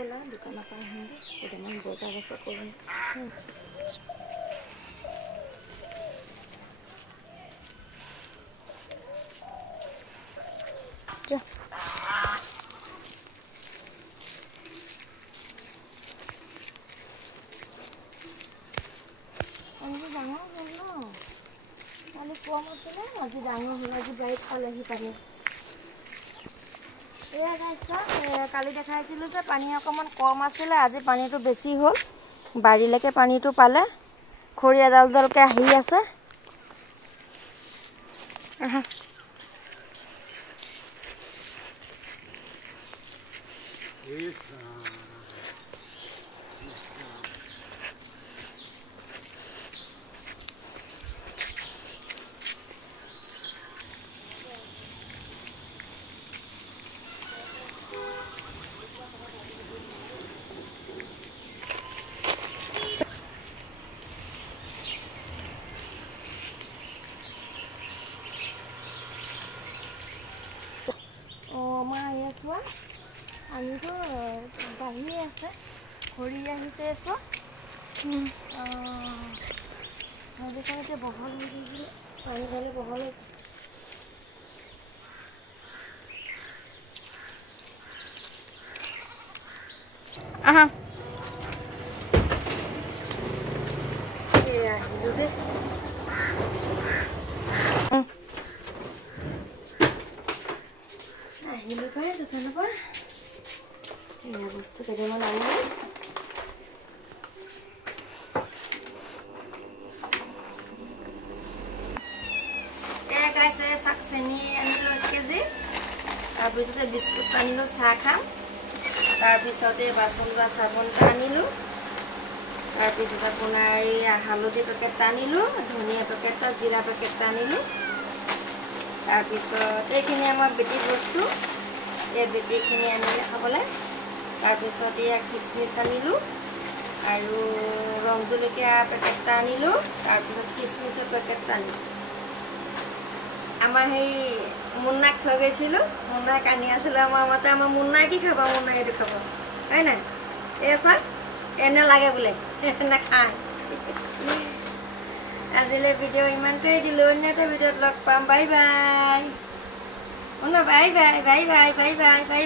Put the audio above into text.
ব'লা দোকানৰ পৰা আহিমগৈ কেইটামান বজাৰ কৰিম ডাঙৰ হ'ল ন কালি কম আছিলে আজি ডাঙৰ হ'ল আজি বাৰীত পালেহি পানী এয়া গাইছা কালি দেখাইছিলোঁ যে পানী অকণমান কম আছিলে আজি পানীটো বেছি হ'ল বাৰীলৈকে পানীটো পালে খৰি এডালকে আহি আছে পানীটো বাঢ়ি আছে খৰি আহিছে চব আজিকালি বহল হৈ গৈছিলে পানী ঢালি বহল হৈছে আহিলোঁ দেই আহিলোঁ পাই দোকানৰ পৰা এয়া বস্তু কেইটামান আনিলোঁ চাক চেনি আনিলোঁ 1 কেজি তাৰপিছতে বিস্কুট আনিলোঁ চাহ খাম তাৰপিছতে বাচন বা চাবোনটা আনিলোঁ তাৰপিছত আপোনাৰ হালধি পেকেটটা আনিলোঁ ধনিয়া পেকেটটা জিৰা পেকেটটা আনিলোঁ তাৰপিছত এইখিনি আমাৰ বেটিৰ বস্তু এই বেটিখিনি আনিলে খাবলৈ তাৰপিছত এয়া কিচমিচ আনিলোঁ আৰু ৰং জলকীয়া পেকেটটা আনিলোঁ তাৰপিছত কিচমিচৰ পেকেটটা আনিলোঁ আমাৰ সেই মুন্নাক থৈ গৈছিলোঁ মুন্নাক আনি আছিলে আমাৰ মতে আমাৰ মুন্নাই কি খাব মুন্নাই এইটো খাব হয় নাই এই চাওক এনে লাগে বোলে নাখায় আজিলৈ ভিডিঅ' ইমানটোৱে দিলোঁ অন্য এটা ভিডিঅ'ত লগ পাম bye bye bye bye bye bye bye bye bye bye bye